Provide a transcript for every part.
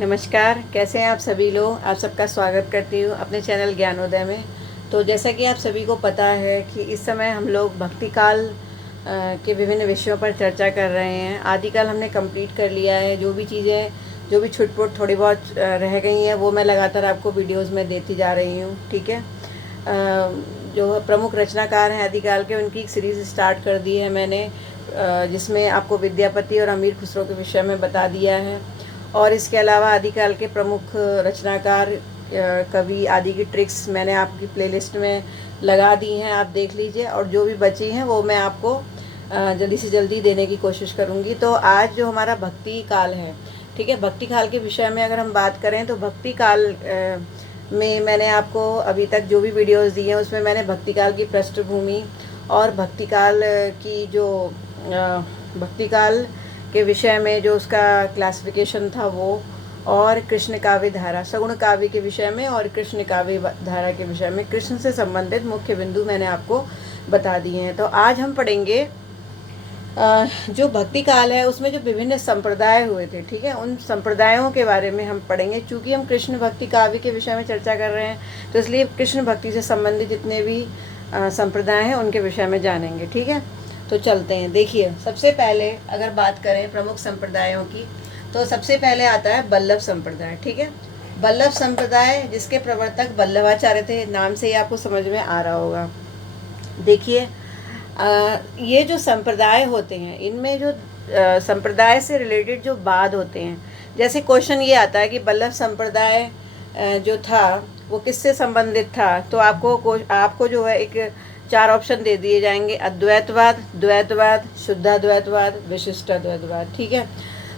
नमस्कार, कैसे हैं आप सभी लोग। आप सबका स्वागत करती हूँ अपने चैनल ज्ञानोदय में। तो जैसा कि आप सभी को पता है कि इस समय हम लोग भक्ति काल के विभिन्न विषयों पर चर्चा कर रहे हैं। आदिकाल हमने कंप्लीट कर लिया है। जो भी चीज़ें जो भी छुटपुट थोड़ी बहुत रह गई हैं वो मैं लगातार आपको वीडियोज़ में देती जा रही हूँ। ठीक है। जो प्रमुख रचनाकार हैं आदिकाल के, उनकी एक सीरीज़ स्टार्ट कर दी है मैंने, जिसमें आपको विद्यापति और अमीर खुसरो के विषय में बता दिया है। और इसके अलावा आदिकाल के प्रमुख रचनाकार कवि आदि की ट्रिक्स मैंने आपकी प्लेलिस्ट में लगा दी हैं, आप देख लीजिए। और जो भी बची हैं वो मैं आपको जल्दी से जल्दी देने की कोशिश करूँगी। तो आज जो हमारा भक्ति काल है, ठीक है, भक्ति काल के विषय में अगर हम बात करें तो भक्ति काल में मैंने आपको अभी तक जो भी वीडियोस दी हैं उसमें मैंने भक्ति काल की पृष्ठभूमि और भक्ति काल की जो भक्ति काल के विषय में जो उसका क्लासिफिकेशन था वो, और कृष्ण काव्य धारा, सगुण काव्य के विषय में और कृष्ण काव्य धारा के विषय में कृष्ण से संबंधित मुख्य बिंदु मैंने आपको बता दिए हैं। तो आज हम पढ़ेंगे जो भक्ति काल है उसमें जो विभिन्न संप्रदाय हुए थे, ठीक है, उन संप्रदायों के बारे में हम पढ़ेंगे। चूँकि हम कृष्ण भक्ति काव्य के विषय में चर्चा कर रहे हैं तो इसलिए कृष्ण भक्ति से संबंधित जितने भी संप्रदाय हैं उनके विषय में जानेंगे। ठीक है, तो चलते हैं। देखिए, सबसे पहले अगर बात करें प्रमुख संप्रदायों की तो सबसे पहले आता है वल्लभ संप्रदाय। ठीक है, वल्लभ संप्रदाय जिसके प्रवर्तक वल्लभाचार्य थे, नाम से ही आपको समझ में आ रहा होगा। देखिए, ये जो संप्रदाय होते हैं इनमें जो संप्रदाय से रिलेटेड जो वाद होते हैं, जैसे क्वेश्चन ये आता है कि वल्लभ संप्रदाय जो था वो किससे संबंधित था, तो आपको जो है एक 4 ऑप्शन दे दिए जाएंगे: अद्वैतवाद, द्वैतवाद, शुद्धाद्वैतवाद, विशिष्टाद्वैतवाद। ठीक है,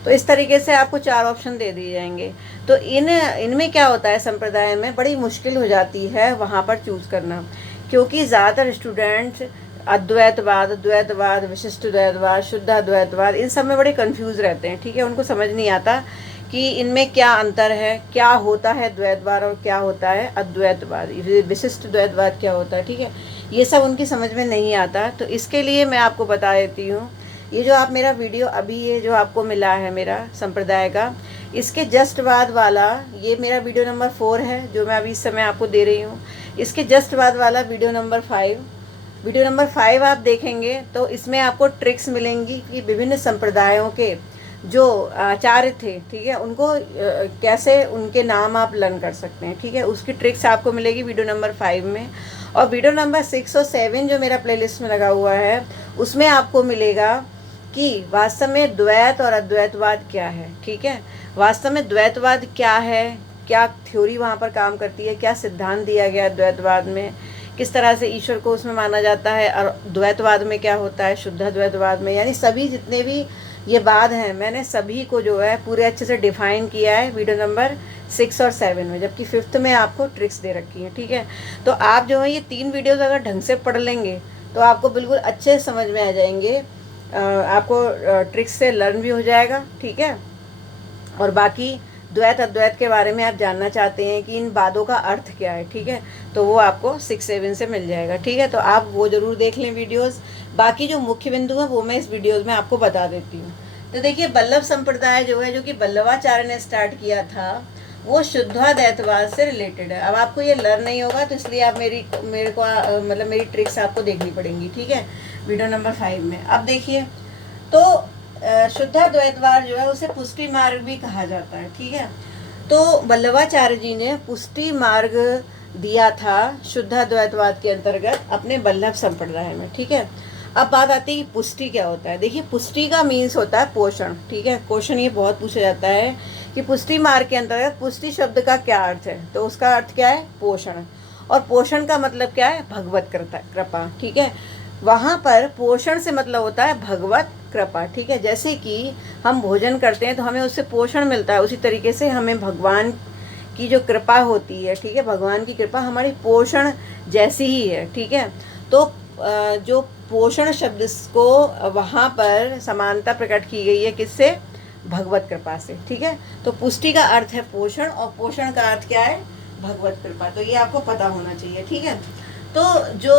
तो इस तरीके से आपको 4 ऑप्शन दे दिए जाएंगे। तो इनमें क्या होता है, संप्रदाय में बड़ी मुश्किल हो जाती है वहाँ पर चूज़ करना, क्योंकि ज़्यादातर स्टूडेंट्स अद्वैतवाद, द्वैतवाद, विशिष्टाद्वैतवाद, शुद्धाद्वैतवाद इन सब में बड़े कंफ्यूज रहते हैं। ठीक है, उनको समझ नहीं आता कि इनमें क्या अंतर है, क्या होता है द्वैतवाद और क्या होता है अद्वैतवाद, विशिष्ट द्वैतवाद क्या होता है। ठीक है, ये सब उनकी समझ में नहीं आता। तो इसके लिए मैं आपको बता देती हूँ, ये जो आप मेरा वीडियो अभी ये जो आपको मिला है मेरा संप्रदाय का, इसके जस्ट बाद वाला ये मेरा वीडियो नंबर 4 है जो मैं अभी इस समय आपको दे रही हूँ। इसके जस्ट बाद वाला वीडियो नंबर 5 आप देखेंगे तो इसमें आपको ट्रिक्स मिलेंगी कि विभिन्न संप्रदायों के जो आचार्य थे, ठीक है, उनको कैसे उनके नाम आप लर्न कर सकते हैं। ठीक है, उसकी ट्रिक्स आपको मिलेगी वीडियो नंबर 5 में। और वीडियो नंबर 6 और 7 जो मेरा प्लेलिस्ट में लगा हुआ है उसमें आपको मिलेगा कि वास्तव में द्वैत और अद्वैतवाद क्या है। ठीक है, वास्तव में द्वैतवाद क्या है, क्या थ्योरी वहाँ पर काम करती है, क्या सिद्धांत दिया गया है द्वैतवाद में, किस तरह से ईश्वर को उसमें माना जाता है, और द्वैतवाद में क्या होता है, शुद्धाद्वैतवाद में, यानी सभी जितने भी ये वाद हैं मैंने सभी को जो है पूरे अच्छे से डिफाइन किया है वीडियो नंबर 6 और 7 में, जबकि 5th में आपको ट्रिक्स दे रखी है। ठीक है, तो आप जो है ये 3 वीडियोज़ अगर ढंग से पढ़ लेंगे तो आपको बिल्कुल अच्छे समझ में आ जाएंगे, आपको ट्रिक्स से लर्न भी हो जाएगा। ठीक है, और बाकी द्वैत अद्वैत के बारे में आप जानना चाहते हैं कि इन वादों का अर्थ क्या है, ठीक है, तो वो आपको 6-7 से मिल जाएगा। ठीक है, तो आप वो ज़रूर देख लें वीडियोस। बाकी जो मुख्य बिंदु हैं वो मैं इस वीडियोस में आपको बता देती हूँ। तो देखिए, वल्लभ संप्रदाय जो है, जो कि वल्लभाचार्य ने स्टार्ट किया था, वो शुद्धाद्वैतवाद से रिलेटेड है। अब आपको ये लर्न नहीं होगा तो इसलिए आप मेरी ट्रिक्स आपको देखनी पड़ेंगी। ठीक है, वीडियो नंबर 5 में। अब देखिए, तो शुद्धाद्वैतवाद जो है उसे पुष्टि मार्ग भी कहा जाता है। ठीक है, तो वल्लभाचार्य जी ने पुष्टि मार्ग दिया था शुद्धाद्वैतवाद के अंतर्गत अपने वल्लभ संप्रदाय में। ठीक है, अब बात आती है कि पुष्टि क्या होता है। देखिए, पुष्टि का मीन्स होता है पोषण। ठीक है, क्वेश्चन ये बहुत पूछा जाता है कि पुष्टि मार्ग के अंतर्गत पुष्टि शब्द का क्या अर्थ है, तो उसका अर्थ क्या है, पोषण। और पोषण का मतलब क्या है, भगवत कृपा। ठीक है, वहाँ पर पोषण से मतलब होता है भगवत कृपा। ठीक है, जैसे कि हम भोजन करते हैं तो हमें उससे पोषण मिलता है, उसी तरीके से हमें भगवान की जो कृपा होती है, ठीक है, भगवान की कृपा हमारी पोषण जैसी ही है। ठीक है, तो जो पोषण शब्द को वहाँ पर समानता प्रकट की गई है किससे, भगवत कृपा से। ठीक है, तो पुष्टि का अर्थ है पोषण और पोषण का अर्थ क्या है, भगवत कृपा। तो ये आपको पता होना चाहिए। ठीक है, तो जो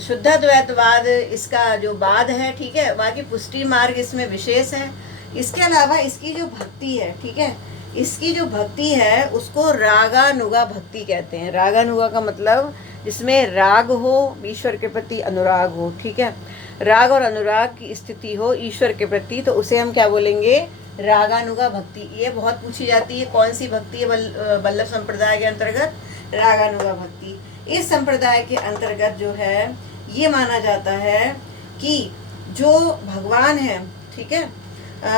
शुद्धाद्वैतवाद इसका जो वाद है, ठीक है, बाकी पुष्टि मार्ग इसमें विशेष है। इसके अलावा इसकी जो भक्ति है, ठीक है, इसकी जो भक्ति है उसको रागानुगा भक्ति कहते हैं। रागानुगा का मतलब जिसमें राग हो, ईश्वर के प्रति अनुराग हो, ठीक है, राग और अनुराग की स्थिति हो ईश्वर के प्रति, तो उसे हम क्या बोलेंगे, रागानुगा भक्ति। ये बहुत पूछी जाती है, कौन सी भक्ति है वल्लभ संप्रदाय के अंतर्गत, रागानुगा भक्ति। इस संप्रदाय के अंतर्गत जो है ये माना जाता है कि जो भगवान है, ठीक है,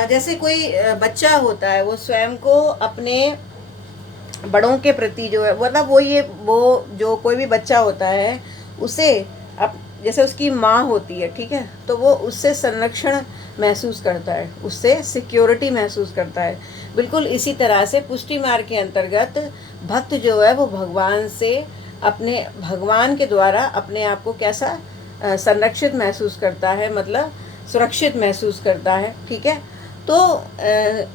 जैसे कोई बच्चा होता है वो स्वयं को अपने बड़ों के प्रति जो है, मतलब वो जो कोई भी बच्चा होता है उसे अब जैसे उसकी माँ होती है, ठीक है, तो वो उससे संरक्षण महसूस करता है, उससे सिक्योरिटी महसूस करता है। बिल्कुल इसी तरह से पुष्टि मार्ग के अंतर्गत भक्त जो है वो भगवान से, अपने भगवान के द्वारा अपने आप को कैसा संरक्षित महसूस करता है, मतलब सुरक्षित महसूस करता है, ठीक है। तो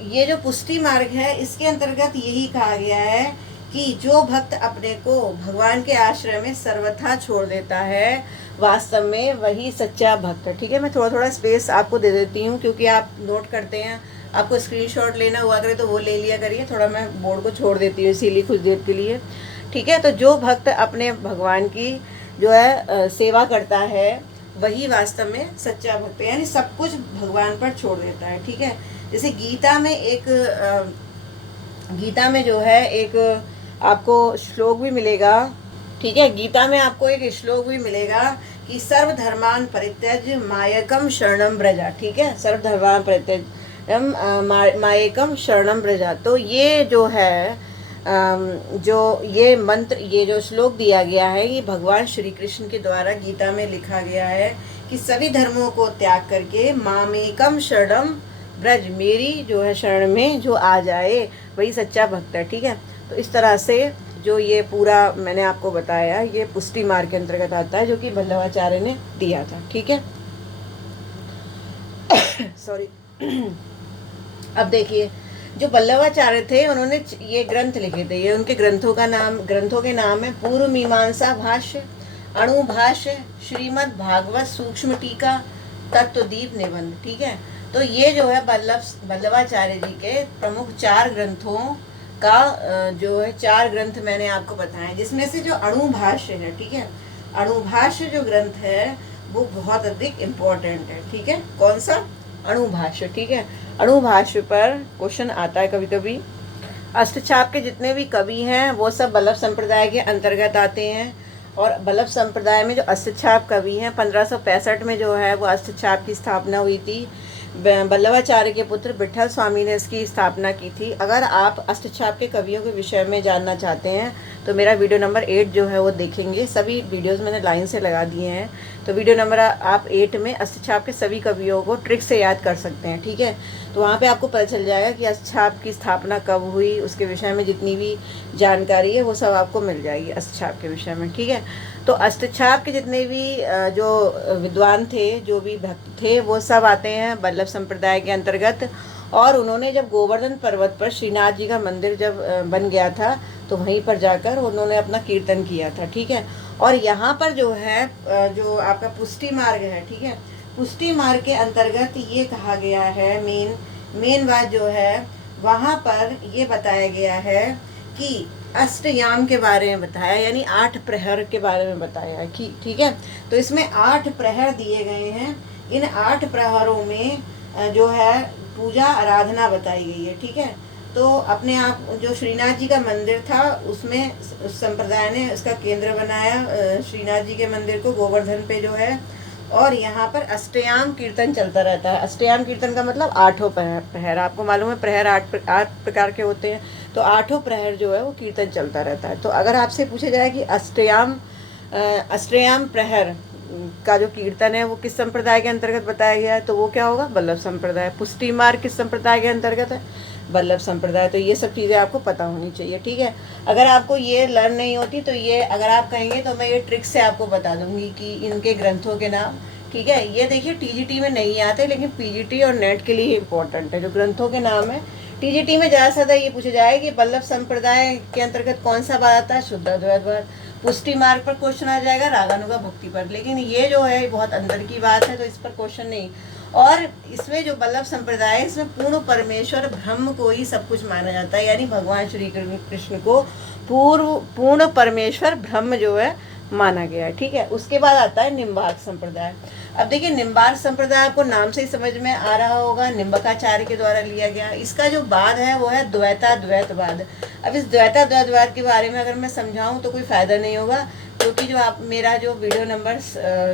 ये जो पुष्टि मार्ग है इसके अंतर्गत यही कहा गया है कि जो भक्त अपने को भगवान के आश्रय में सर्वथा छोड़ देता है, वास्तव में वही सच्चा भक्त है, ठीक है। मैं थोड़ा थोड़ा स्पेस आपको दे देती हूँ क्योंकि आप नोट करते हैं, आपको स्क्रीनशॉट लेना हुआ करे तो वो ले लिया करिए, थोड़ा मैं बोर्ड को छोड़ देती हूँ इसीलिए कुछ देर के लिए, ठीक है। तो जो भक्त अपने भगवान की जो है सेवा करता है वही वास्तव में सच्चा भक्त है, यानी सब कुछ भगवान पर छोड़ देता है, ठीक है। जैसे गीता में जो है एक आपको श्लोक भी मिलेगा, ठीक है, गीता में आपको एक श्लोक भी मिलेगा कि सर्वधर्मान परित्यज्य मायकम शरणम ब्रजा, ठीक है, सर्वधर्मान परित्यज्य मायकम शरणम ब्रजा। तो ये जो है जो ये मंत्र, ये जो श्लोक दिया गया है, ये भगवान श्री कृष्ण के द्वारा गीता में लिखा गया है कि सभी धर्मों को त्याग करके मामेकम शरणम ब्रज, मेरी जो है शरण में जो आ जाए वही सच्चा भक्त है, ठीक है। तो इस तरह से जो ये पूरा मैंने आपको बताया ये पुष्टि मार्ग के अंतर्गत आता है, जो कि वल्लभाचार्य ने दिया था, ठीक है। सॉरी। अब देखिए, जो वल्लभाचार्य थे उन्होंने ये ग्रंथ लिखे थे, ये उनके ग्रंथों के नाम है पूर्व मीमांसा भाष्य, अणु भाष्य, श्रीमद् भागवत सूक्ष्म टीका, तत्वदीप निबंध, ठीक है। तो ये जो है वल्लभाचार्य जी के प्रमुख 4 ग्रंथों का जो है 4 ग्रंथ मैंने आपको बताए, जिसमें से जो अणु भाष्य है, ठीक है, अणु भाष्य जो ग्रंथ है वो बहुत अधिक इम्पोर्टेंट है, ठीक है। कौन सा? अणु भाष्य, ठीक है। अणु भाष्य पर क्वेश्चन आता है कभी कभी। अष्टछाप के जितने भी कवि हैं वो सब वल्लभ संप्रदाय के अंतर्गत आते हैं, और वल्लभ संप्रदाय में जो अष्टछाप कवि हैं 1565 में जो है वो अष्टछाप की स्थापना हुई थी। वल्लभाचार्य के पुत्र विठल स्वामी ने इसकी स्थापना की थी। अगर आप अष्टछाप के कवियों के विषय में जानना चाहते हैं तो मेरा वीडियो नंबर 8 जो है वो देखेंगे, सभी वीडियोस मैंने लाइन से लगा दिए हैं, तो वीडियो नंबर आप 8 में अष्टछाप के सभी कवियों को ट्रिक से याद कर सकते हैं, ठीक है। तो वहाँ पे आपको पता चल जाएगा कि अष्टछाप की स्थापना कब हुई, उसके विषय में जितनी भी जानकारी है वो सब आपको मिल जाएगी अष्टछाप के विषय में, ठीक है। तो अष्टछाप के जितने भी जो विद्वान थे, जो भी भक्त थे, वो सब आते हैं वल्लभ संप्रदाय के अंतर्गत। और उन्होंने जब गोवर्धन पर्वत पर श्रीनाथ जी का मंदिर जब बन गया था तो वहीं पर जाकर उन्होंने अपना कीर्तन किया था, ठीक है। और यहाँ पर जो है जो आपका पुष्टि मार्ग है, ठीक है, पुष्टि मार्ग के अंतर्गत ये कहा गया है, मेन बात जो है वहाँ पर ये बताया गया है कि अष्टयाम के बारे में बताया, यानी 8 प्रहर के बारे में बताया है कि, ठीक है। तो इसमें 8 प्रहर दिए गए हैं। इन 8 प्रहरों में जो है पूजा आराधना बताई गई है, ठीक है। तो अपने आप जो श्रीनाथ जी का मंदिर था उसमें उस संप्रदाय ने उसका केंद्र बनाया श्रीनाथ जी के मंदिर को गोवर्धन पे जो है, और यहाँ पर अष्टयाम कीर्तन चलता रहता है। अष्टयाम कीर्तन का मतलब 8 प्रहर, आपको मालूम है प्रहर 8 प्रकार के होते हैं, तो 8 प्रहर जो है वो कीर्तन चलता रहता है। तो अगर आपसे पूछा जाए कि अष्टयाम प्रहर का जो कीर्तन है वो किस संप्रदाय के अंतर्गत बताया गया है, तो वो क्या होगा? वल्लभ संप्रदाय। पुष्टि मार्ग किस संप्रदाय के अंतर्गत है? वल्लभ संप्रदाय। तो ये सब चीज़ें आपको पता होनी चाहिए, ठीक है। अगर आपको ये लर्न नहीं होती तो ये अगर आप कहेंगे तो मैं ये ट्रिक से आपको बता दूंगी कि इनके ग्रंथों के नाम, ठीक है। ये देखिए टीजीटी में नहीं आते, लेकिन पीजीटी और नेट के लिए इम्पोर्टेंट है जो ग्रंथों के नाम है। टीजीटी में ज़्यादा से ज़्यादा ये पूछा जाए कि वल्लभ संप्रदाय के अंतर्गत कौन सा बात आता है? शुद्ध अद्वैतवाद। पुष्टि मार्ग पर क्वेश्चन आ जाएगा रागानुगा भक्ति पर, लेकिन ये जो है बहुत अंदर की बात है तो इस पर क्वेश्चन नहीं। और इसमें जो वल्लभ संप्रदाय है, इसमें पूर्ण परमेश्वर ब्रह्म को ही सब कुछ माना जाता है, यानी भगवान श्री कृष्ण को पूर्ण परमेश्वर ब्रह्म जो है माना गया है। ठीक है, उसके बाद आता है निम्बार्क संप्रदाय। अब देखिए, निम्बार्क संप्रदाय आपको नाम से ही समझ में आ रहा होगा, निम्बकाचार्य के द्वारा लिया गया। इसका जो बाद है वो है द्वैताद्वैतवाद। अब इस द्वैताद्वैतवाद के बारे में अगर मैं समझाऊं तो कोई फायदा नहीं होगा, क्योंकि जो आप मेरा जो वीडियो नंबर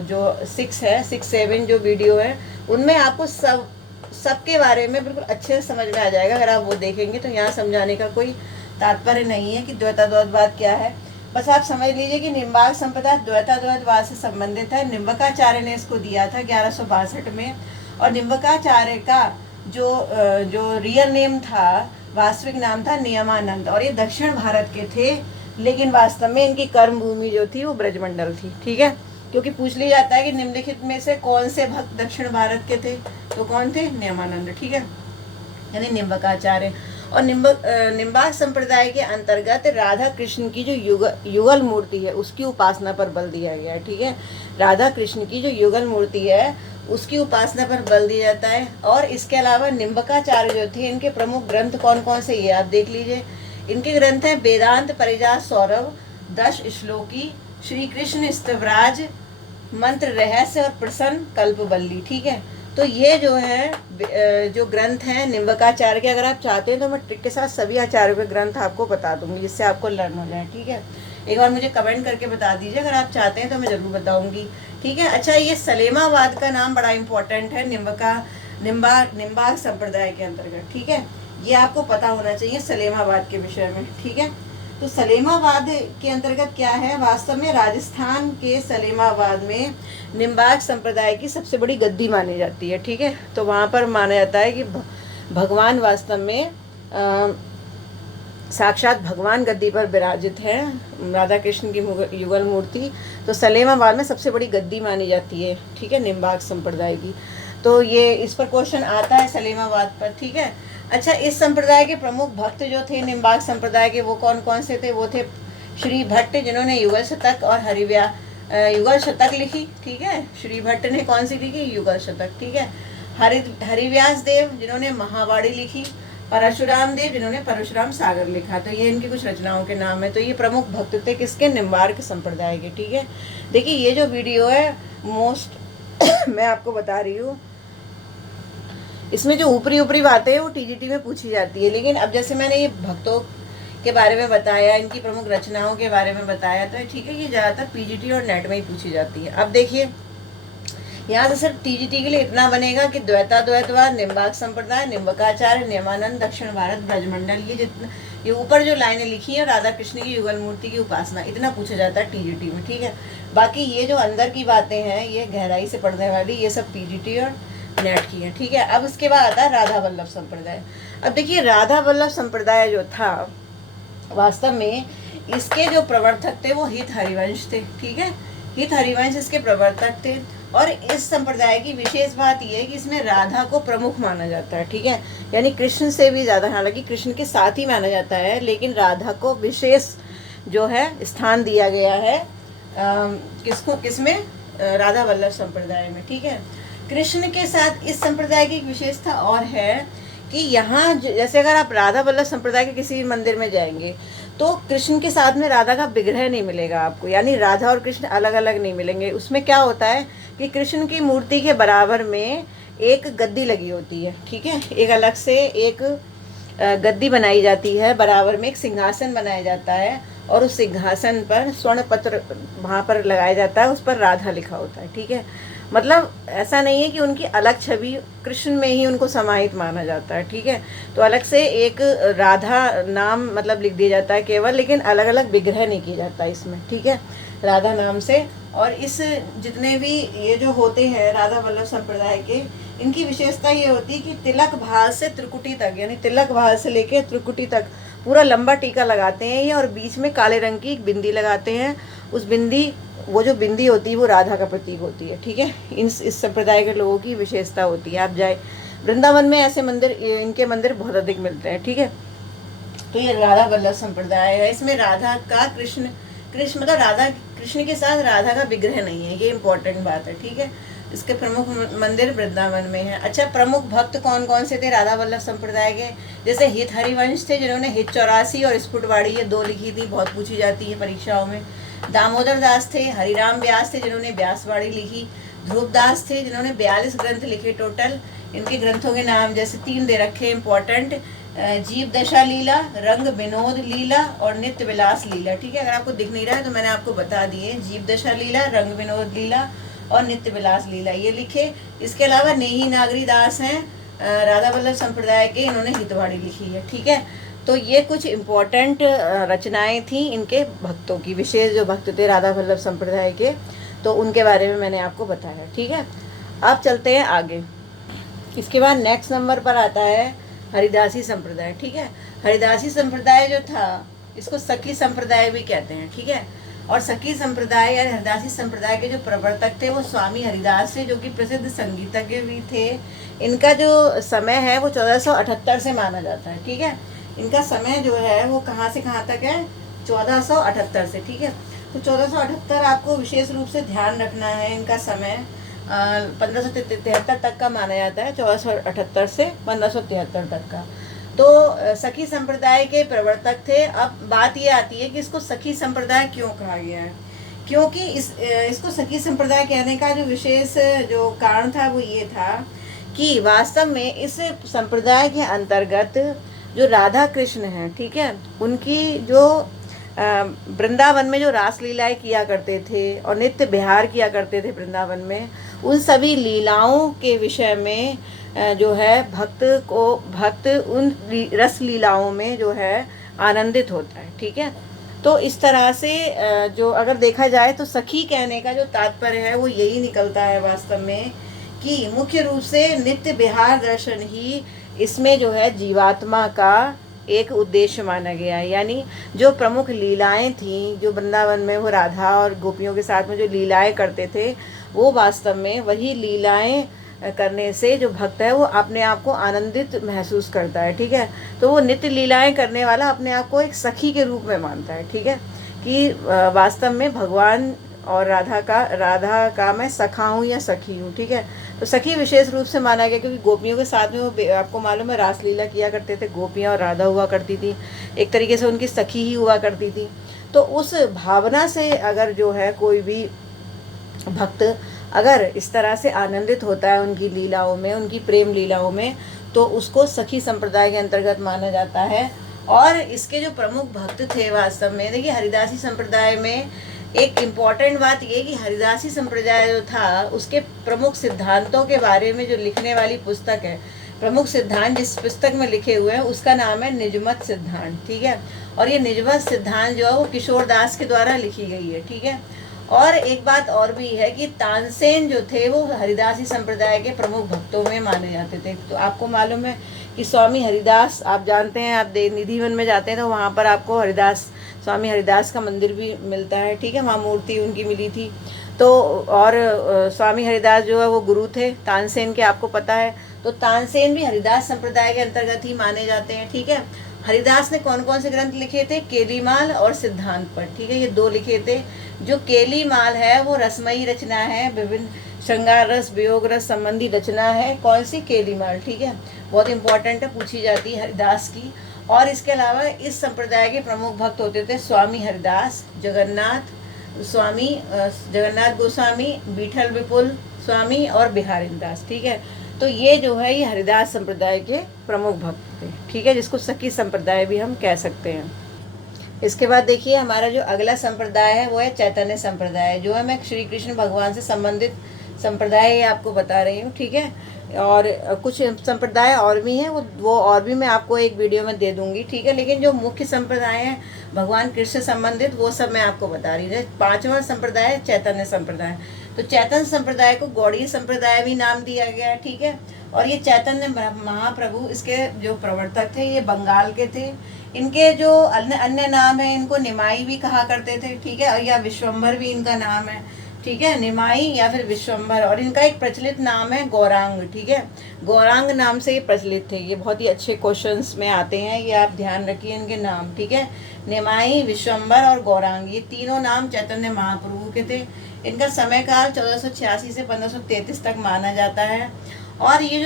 जो 6 है, 6-7 जो वीडियो है, उनमें आपको सबके बारे में बिल्कुल अच्छे से समझ में आ जाएगा। अगर आप वो देखेंगे तो यहाँ समझाने का कोई तात्पर्य नहीं है कि द्वैताद्वैतवाद क्या है। बस आप समझ लीजिए कि निम्बार्क संप्रदाय द्वैताद्वैतवाद से संबंधित है। निम्बकाचार्य ने इसको दिया था 1162 में, और निम्बकाचार्य का जो रियल नेम था, वास्तविक नाम था नियमानंद, और ये दक्षिण भारत के थे, लेकिन वास्तव में इनकी कर्म भूमि जो थी वो ब्रजमंडल थी। ठीक है, क्योंकि पूछ लिया जाता है कि निम्नलिखित में से कौन से भक्त दक्षिण भारत के थे, तो कौन थे? नियमानंद। ठीक है, यानी निम्बकाचार्य। और निम्बार्क संप्रदाय के अंतर्गत राधा कृष्ण की जो युगल मूर्ति है उसकी उपासना पर बल दिया गया है। ठीक है, राधा कृष्ण की जो युगल मूर्ति है उसकी उपासना पर बल दिया जाता है। और इसके अलावा निम्बकाचार्य जो थे, इनके प्रमुख ग्रंथ कौन कौन से ये आप देख लीजिए। इनके ग्रंथ हैं वेदांत परिजात सौरभ, 10 श्लोकी, श्री कृष्ण स्तवराज, मंत्र रहस्य और प्रसन्न कल्पवल्ली। ठीक है, तो ये जो है जो ग्रंथ हैं निम्बकाचार्य के, अगर आप चाहते हैं तो मैं ट्रिक के साथ सभी आचार्यों के ग्रंथ आपको बता दूंगी, जिससे आपको लर्न हो जाए। ठीक है, एक बार मुझे कमेंट करके बता दीजिए अगर आप चाहते हैं तो मैं ज़रूर बताऊंगी। ठीक है, अच्छा, ये सलेमावाद का नाम बड़ा इंपॉर्टेंट है निम्बार्क संप्रदाय के अंतर्गत। ठीक है, ये आपको पता होना चाहिए सलेमावाद के विषय में। ठीक है, तो सलेमावाद के अंतर्गत क्या है? वास्तव में राजस्थान के सलेमाबाद में निम्बार्क संप्रदाय की सबसे बड़ी गद्दी मानी जाती है। ठीक है, तो वहाँ पर माना जाता है कि भगवान वास्तव में साक्षात भगवान गद्दी पर विराजित है, राधा कृष्ण की युगल मूर्ति। तो सलेमाबाद में सबसे बड़ी गद्दी मानी जाती है। ठीक है, निम्बार्क संप्रदाय की। तो ये इस पर क्वेश्चन आता है सलेमाबाद पर। ठीक है, अच्छा, इस संप्रदाय के प्रमुख भक्त जो थे निम्बार्क संप्रदाय के, वो कौन कौन से थे? वो थे श्री भट्ट, जिन्होंने युगल शतक और युगल शतक लिखी। ठीक है, श्री भट्ट ने कौन सी लिखी? युगल शतक। ठीक है, हरिव्यास देव, जिन्होंने महावाणी लिखी। परशुराम देव, जिन्होंने परशुराम सागर लिखा। तो ये इनकी कुछ रचनाओं के नाम है। तो ये प्रमुख भक्त थे किसके? निम्बार्क संप्रदाय के। ठीक है, देखिए, ये जो वीडियो है मोस्ट मैं आपको बता रही हूँ, इसमें जो ऊपरी बातें हैं वो टीजीटी में पूछी जाती है, लेकिन अब जैसे मैंने ये भक्तों के बारे में बताया, इनकी प्रमुख रचनाओं के बारे में बताया, तो ठीक है, ये ज़्यादातर पीजीटी और नेट में ही पूछी जाती है। अब देखिए, यहाँ से सिर्फ टीजीटी के लिए इतना बनेगा कि द्वैताद्वैतवाद, निम्बार्क संप्रदाय, निम्बकाचार्य, नियमानंद, दक्षिण भारत, ब्रजमंडल, ये ऊपर जो लाइनें लिखी हैं, राधा कृष्ण की युगल मूर्ति की उपासना, इतना पूछा जाता है टीजीटी में। ठीक है, बाकी ये जो अंदर की बातें हैं, ये गहराई से पढ़ने वाली, ये सब पीजीटी और नेट की है। ठीक है, अब इसके बाद आता है राधा वल्लभ संप्रदाय। अब देखिए, राधा वल्लभ संप्रदाय जो था, वास्तव में इसके जो प्रवर्तक थे वो हित हरिवंश थे। ठीक है, हित हरिवंश इसके प्रवर्तक थे। और इस संप्रदाय की विशेष बात यह है कि इसमें राधा को प्रमुख माना जाता है। ठीक है, यानी कृष्ण से भी ज़्यादा, हालांकि कृष्ण के साथ ही माना जाता है, लेकिन राधा को विशेष जो है स्थान दिया गया है। किसमें? राधा वल्लभ संप्रदाय में। ठीक है, कृष्ण के साथ इस संप्रदाय की एक विशेषता और है कि यहाँ जैसे अगर आप राधा वल्लभ संप्रदाय के किसी मंदिर में जाएंगे तो कृष्ण के साथ में राधा का विग्रह नहीं मिलेगा आपको, यानी राधा और कृष्ण अलग अलग नहीं मिलेंगे। उसमें क्या होता है कि कृष्ण की मूर्ति के बराबर में एक गद्दी लगी होती है। ठीक है, एक अलग से एक गद्दी बनाई जाती है, बराबर में एक सिंहासन बनाया जाता है, और उस सिंहासन पर स्वर्ण पत्र वहाँ पर लगाया जाता है, उस पर राधा लिखा होता है। ठीक है, मतलब ऐसा नहीं है कि उनकी अलग छवि, कृष्ण में ही उनको समाहित माना जाता है। ठीक है, तो अलग से एक राधा नाम मतलब लिख दिया जाता है केवल, लेकिन अलग अलग विग्रह नहीं किया जाता इसमें। ठीक है, राधा नाम से। और इस जितने भी ये जो होते हैं राधा वल्लभ संप्रदाय के, इनकी विशेषता ये होती है कि तिलक भाल से त्रिकुटी तक, यानी तिलक भाल से लेके त्रिकुटी तक पूरा लंबा टीका लगाते हैं ये, और बीच में काले रंग की एक बिंदी लगाते हैं। उस बिंदी, वो जो बिंदी होती है वो राधा का प्रतीक होती है। ठीक है, इस संप्रदाय के लोगों की विशेषता होती है। आप जाए वृंदावन में ऐसे मंदिर, इनके मंदिर बहुत अधिक मिलते हैं। ठीक है, तो ये राधा वल्लभ संप्रदाय है। इसमें राधा का कृष्ण मतलब राधा कृष्ण के साथ राधा का विग्रह नहीं है, ये इंपॉर्टेंट बात है। ठीक है, इसके प्रमुख मंदिर वृंदावन में है। अच्छा, प्रमुख भक्त कौन कौन से थे राधा वल्लभ संप्रदाय के? जैसे हित हरिवंश थे, जिन्होंने हित 84 और स्फुटवाड़ी ये 2 लिखी थी, बहुत पूछी जाती है परीक्षाओं में। दामोदर दास थे, हरिराम व्यास थे जिन्होंने व्यासवाड़ी लिखी, ध्रुव दास थे जिन्होंने 42 ग्रंथ लिखे टोटल। इनके ग्रंथों के नाम जैसे 3 दे रखे इम्पोर्टेंट, जीव दशा लीला, रंग विनोद लीला और नित्य विलास लीला। ठीक है, अगर आपको दिख नहीं रहा है तो मैंने आपको बता दिए, जीव दशा लीला, रंग विनोद लीला और नित्य विलास लीला ये लिखे। इसके अलावा नेही नागरी दास हैं राधा वल्लभ संप्रदाय के, इन्होंने हितवाड़ी लिखी है। ठीक है, तो ये कुछ इम्पोर्टेंट रचनाएं थी इनके भक्तों की, विशेष जो भक्त थे राधा वल्लभ संप्रदाय के, तो उनके बारे में मैंने आपको बताया। ठीक है, अब चलते हैं आगे। इसके बाद नेक्स्ट नंबर पर आता है हरिदासी संप्रदाय। ठीक है, हरिदासी संप्रदाय जो था इसको सखी संप्रदाय भी कहते हैं। ठीक है, और सखी संप्रदाय या हरिदासी संप्रदाय के जो प्रवर्तक थे वो स्वामी हरिदास थे, जो कि प्रसिद्ध संगीतज्ञ भी थे। इनका जो समय है वो 1478 से माना जाता है। ठीक है, इनका समय जो है वो कहाँ से कहाँ तक है? 1478 से। ठीक है, तो 1478 आपको विशेष रूप से ध्यान रखना है। इनका समय 1573 तक का माना जाता है, 1478 से 1573 तक का। तो सखी संप्रदाय के प्रवर्तक थे। अब बात ये आती है कि इसको सखी संप्रदाय क्यों कहा गया है? क्योंकि इसको सखी संप्रदाय कहने का जो विशेष जो कारण था वो ये था कि वास्तव में इस संप्रदाय के अंतर्गत जो राधा कृष्ण हैं, ठीक है, उनकी जो वृंदावन में जो रासलीलाएं किया करते थे और नित्य विहार किया करते थे वृंदावन में, उन सभी लीलाओं के विषय में जो है भक्त उन रस लीलाओं में जो है आनंदित होता है। ठीक है, तो इस तरह से जो अगर देखा जाए तो सखी कहने का जो तात्पर्य है वो यही निकलता है वास्तव में कि मुख्य रूप से नित्य विहार दर्शन ही इसमें जो है जीवात्मा का एक उद्देश्य माना गया है। यानी जो प्रमुख लीलाएं थीं जो वृंदावन में वो राधा और गोपियों के साथ में जो लीलाएं करते थे, वो वास्तव में वही लीलाएं करने से जो भक्त है वो अपने आप को आनंदित महसूस करता है। ठीक है, तो वो नित्य लीलाएं करने वाला अपने आप को एक सखी के रूप में मानता है। ठीक है, कि वास्तव में भगवान और राधा का मैं सखा हूँ या सखी हूँ। ठीक है, तो सखी विशेष रूप से माना गया क्योंकि गोपियों के साथ में वो आपको मालूम है रासलीला किया करते थे, गोपियाँ और राधा हुआ करती थी, एक तरीके से उनकी सखी ही हुआ करती थी। तो उस भावना से अगर जो है कोई भी भक्त अगर इस तरह से आनंदित होता है उनकी लीलाओं में, उनकी प्रेम लीलाओं में, तो उसको सखी संप्रदाय के अंतर्गत माना जाता है। और इसके जो प्रमुख भक्त थे वास्तव में, देखिए हरिदासी संप्रदाय में एक इम्पॉर्टेंट बात ये कि हरिदासी संप्रदाय जो था उसके प्रमुख सिद्धांतों के बारे में जो लिखने वाली पुस्तक है, प्रमुख सिद्धांत जिस पुस्तक में लिखे हुए हैं उसका नाम है निजमत सिद्धांत। ठीक है, और ये निजमत सिद्धांत जो है वो किशोर दास के द्वारा लिखी गई है। ठीक है, और एक बात और भी है कि तानसेन जो थे वो हरिदासी संप्रदाय के प्रमुख भक्तों में माने जाते थे। तो आपको मालूम है कि स्वामी हरिदास, आप जानते हैं, आप निधिवन में जाते हैं तो वहाँ पर आपको स्वामी हरिदास का मंदिर भी मिलता है। ठीक है, वहाँ मूर्ति उनकी मिली थी। तो और स्वामी हरिदास जो है वो गुरु थे तानसेन के, आपको पता है। तो तानसेन भी हरिदास संप्रदाय के अंतर्गत ही माने जाते हैं। ठीक है, हरिदास ने कौन कौन से ग्रंथ लिखे थे? केलीमाल और सिद्धांत पर। ठीक है, ये 2 लिखे थे। जो केलीमाल है वो रसमयी रचना है, विभिन्न श्रृंगार रस वियोग रस संबंधी रचना है। कौन सी? केलीमाल। ठीक है, बहुत इंपॉर्टेंट है, पूछी जाती है हरिदास की। और इसके अलावा इस संप्रदाय के प्रमुख भक्त होते थे स्वामी हरिदास, जगन्नाथ गोस्वामी, विठल विपुल स्वामी और बिहारी दास। ठीक है, तो ये जो है ये हरिदास संप्रदाय के प्रमुख भक्त थे। ठीक है, जिसको सखी संप्रदाय भी हम कह सकते हैं। इसके बाद देखिए हमारा जो अगला संप्रदाय है वो है चैतन्य संप्रदाय, जो है मैं श्री कृष्ण भगवान से संबंधित संप्रदाय आपको बता रही हूँ। ठीक है, और कुछ संप्रदाय और भी हैं, वो और भी मैं आपको एक वीडियो में दे दूंगी। ठीक है, लेकिन जो मुख्य संप्रदाय हैं भगवान कृष्ण से संबंधित वो सब मैं आपको बता रही हूँ। 5वां संप्रदाय है चैतन्य संप्रदाय। तो चैतन्य संप्रदाय को गौड़ीय संप्रदाय भी नाम दिया गया है। ठीक है, और ये चैतन्य महाप्रभु इसके जो प्रवर्तक थे ये बंगाल के थे। इनके जो अन्य नाम है, इनको निमाई भी कहा करते थे। ठीक है, या विश्वम्भर भी इनका नाम है। ठीक है, निमाई या फिर विश्वम्भर, और इनका एक प्रचलित नाम है गौरांग। ठीक है, गौरांग नाम से ये प्रचलित थे। ये बहुत ही अच्छे क्वेश्चंस में आते हैं, ये आप ध्यान रखिए इनके नाम। ठीक है, निमाई, विश्वम्भर और गौरांग, ये तीनों नाम चैतन्य महाप्रभु के थे। इनका समय काल 1486 से 1533 तक माना जाता है। और ये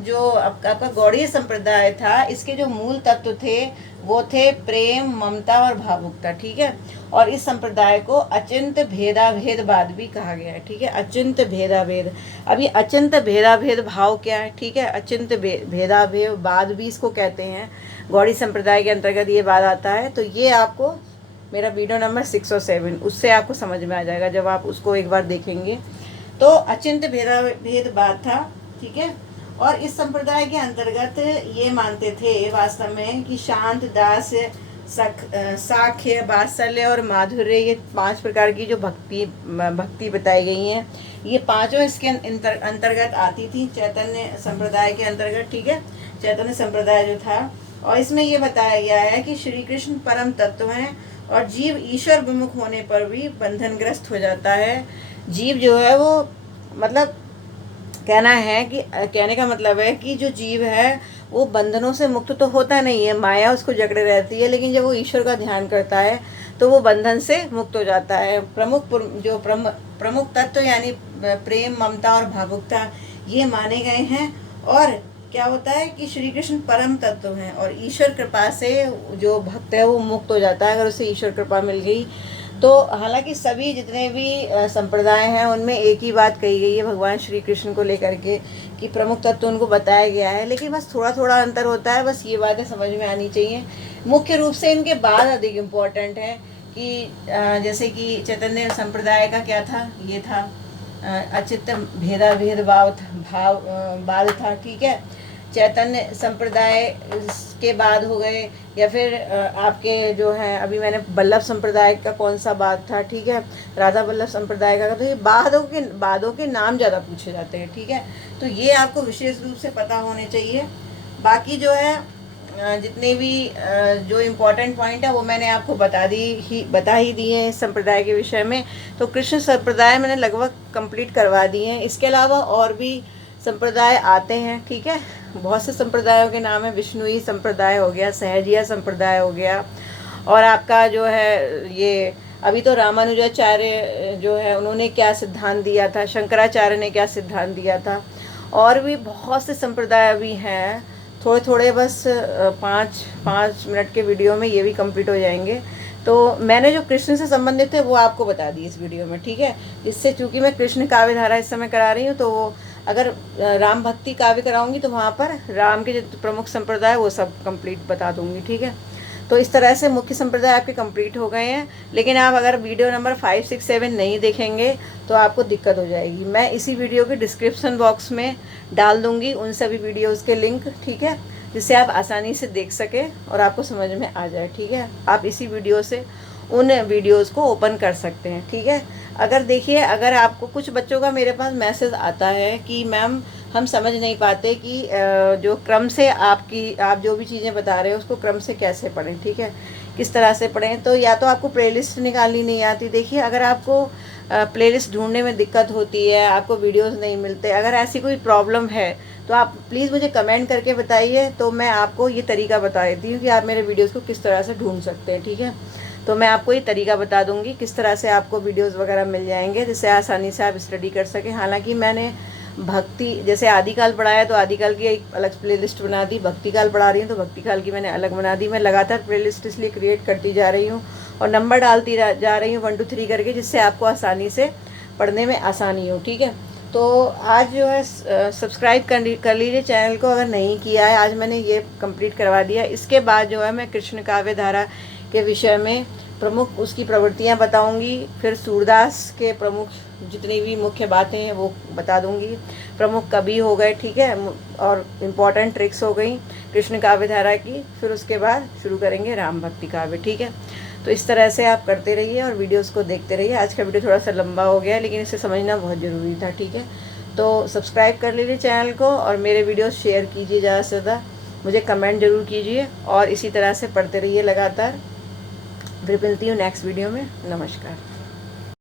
जो आपका गौड़ीय संप्रदाय था, इसके जो मूल तत्व थे वो थे प्रेम, ममता और भावुकता। ठीक है, और इस संप्रदाय को अचिंत भेदाभेदवाद भी कहा गया है। ठीक है, अचिंत भेदाभेद। अब ये अचिंत भेदाभेद भाव क्या है? ठीक है, अचिंत भेदाभेदवाद भी इसको कहते हैं। गौड़ी संप्रदाय के अंतर्गत ये बात आता है। तो ये आपको मेरा वीडियो नंबर 6 और 7 उससे आपको समझ में आ जाएगा जब आप उसको एक बार देखेंगे। तो अचिंत भेदाभेदवाद था। ठीक है, और इस संप्रदाय के अंतर्गत ये मानते थे वास्तव में कि शांत, दास्य, साख्य, वात्सल्य और माधुर्य, ये 5 प्रकार की जो भक्ति बताई गई हैं, ये पांचों इसके अंतर्गत आती थी, चैतन्य संप्रदाय के अंतर्गत। ठीक है, चैतन्य संप्रदाय जो था, और इसमें ये बताया गया है कि श्री कृष्ण परम तत्व हैं और जीव ईश्वर विमुख होने पर भी बंधनग्रस्त हो जाता है। जीव जो है वो, मतलब कहने का मतलब है कि जो जीव है वो बंधनों से मुक्त तो होता नहीं है, माया उसको जकड़े रहती है, लेकिन जब वो ईश्वर का ध्यान करता है तो वो बंधन से मुक्त हो जाता है। प्रमुख तत्व यानी प्रेम, ममता और भावुकता ये माने गए हैं। और क्या होता है कि श्री कृष्ण परम तत्व हैं और ईश्वर कृपा से जो भक्त है वो मुक्त हो जाता है अगर उसे ईश्वर कृपा मिल गई तो। हालांकि सभी जितने भी संप्रदाय हैं उनमें एक ही बात कही गई है भगवान श्री कृष्ण को लेकर के कि प्रमुख तत्व उनको बताया गया है, लेकिन बस थोड़ा थोड़ा अंतर होता है। बस ये बातें समझ में आनी चाहिए। मुख्य रूप से इनके बाद अधिक इम्पोर्टेंट है कि जैसे कि चैतन्य संप्रदाय का क्या था, ये था अचित्त भेदाभेद भाव था। ठीक है, चैतन्य संप्रदाय के बाद हो गए, या फिर आपके जो है अभी मैंने बल्लभ संप्रदाय का कौन सा बाद था। ठीक है, राधा बल्लभ संप्रदाय का। तो ये बादों के नाम ज़्यादा पूछे जाते हैं। ठीक है, तो ये आपको विशेष रूप से पता होने चाहिए। बाकी जो है जितने भी जो इम्पोर्टेंट पॉइंट है वो मैंने आपको बता ही दिए हैं इस संप्रदाय के विषय में। तो कृष्ण संप्रदाय मैंने लगभग कंप्लीट करवा दिए हैं। इसके अलावा और भी संप्रदाय आते हैं। ठीक है, बहुत से संप्रदायों के नाम है। विष्णुई संप्रदाय हो गया, सहजिया संप्रदाय हो गया, और आपका जो है ये अभी तो रामानुजाचार्य जो है उन्होंने क्या सिद्धांत दिया था, शंकराचार्य ने क्या सिद्धांत दिया था, और भी बहुत से संप्रदाय अभी हैं। थोड़े बस 5 मिनट के वीडियो में ये भी कंप्लीट हो जाएंगे। तो मैंने जो कृष्ण से संबंधित है वो आपको बता दी इस वीडियो में। ठीक है, जिससे चूँकि मैं कृष्ण काव्य धारा इस समय करा रही हूँ, तो वो अगर राम भक्ति काव्य कराऊंगी तो वहाँ पर राम के जो प्रमुख संप्रदाय वो सब कंप्लीट बता दूंगी। ठीक है, तो इस तरह से मुख्य संप्रदाय आपके कंप्लीट हो गए हैं। लेकिन आप अगर वीडियो नंबर 5, 6, 7 नहीं देखेंगे तो आपको दिक्कत हो जाएगी। मैं इसी वीडियो के डिस्क्रिप्शन बॉक्स में डाल दूंगी उन सभी वीडियोज़ के लिंक। ठीक है, जिससे आप आसानी से देख सकें और आपको समझ में आ जाए। ठीक है, आप इसी वीडियो से उन वीडियोज़ को ओपन कर सकते हैं। ठीक है, अगर देखिए, अगर आपको कुछ बच्चों का मेरे पास मैसेज आता है कि मैम हम समझ नहीं पाते कि जो क्रम से आप जो भी चीज़ें बता रहे हो उसको क्रम से कैसे पढ़ें। ठीक है, किस तरह से पढ़ें, तो या तो आपको प्लेलिस्ट निकालनी नहीं आती। देखिए, अगर आपको प्लेलिस्ट ढूंढने में दिक्कत होती है, आपको वीडियोस नहीं मिलते, अगर ऐसी कोई प्रॉब्लम है तो आप प्लीज़ मुझे कमेंट करके बताइए, तो मैं आपको ये तरीका बता देती हूँ कि आप मेरे वीडियोज़ को किस तरह से ढूंढ सकते हैं। ठीक है, तो मैं आपको ये तरीका बता दूंगी किस तरह से आपको वीडियोस वगैरह मिल जाएंगे जिससे आसानी से आप स्टडी कर सकें। हालांकि मैंने भक्ति जैसे आदिकाल पढ़ाया तो आदिकाल की एक अलग प्लेलिस्ट बना दी, भक्ति काल पढ़ा रही हूँ तो भक्ति काल की मैंने अलग बना दी। मैं लगातार प्लेलिस्ट इसलिए क्रिएट करती जा रही हूँ और नंबर डालती जा रही हूँ 1 2 3 करके, जिससे आपको आसानी से पढ़ने में आसानी हो। ठीक है, तो आज जो है सब्सक्राइब कर लीजिए चैनल को अगर नहीं किया है। आज मैंने ये कंप्लीट करवा दिया। इसके बाद जो है मैं कृष्ण काव्य धारा के विषय में प्रमुख उसकी प्रवृत्तियां बताऊंगी, फिर सूरदास के प्रमुख जितनी भी मुख्य बातें हैं वो बता दूंगी, प्रमुख कवि हो गए। ठीक है, और इम्पॉर्टेंट ट्रिक्स हो गई कृष्ण काव्य धारा की। फिर उसके बाद शुरू करेंगे राम भक्ति काव्य। ठीक है, तो इस तरह से आप करते रहिए और वीडियोस को देखते रहिए। आज का वीडियो थोड़ा सा लंबा हो गया लेकिन इसे समझना बहुत ज़रूरी था। ठीक है, तो सब्सक्राइब कर लीजिए चैनल को और मेरे वीडियोस शेयर कीजिए ज़्यादा से ज़्यादा, मुझे कमेंट ज़रूर कीजिए और इसी तरह से पढ़ते रहिए लगातार। फिर मिलती हूँ नेक्स्ट वीडियो में। नमस्कार।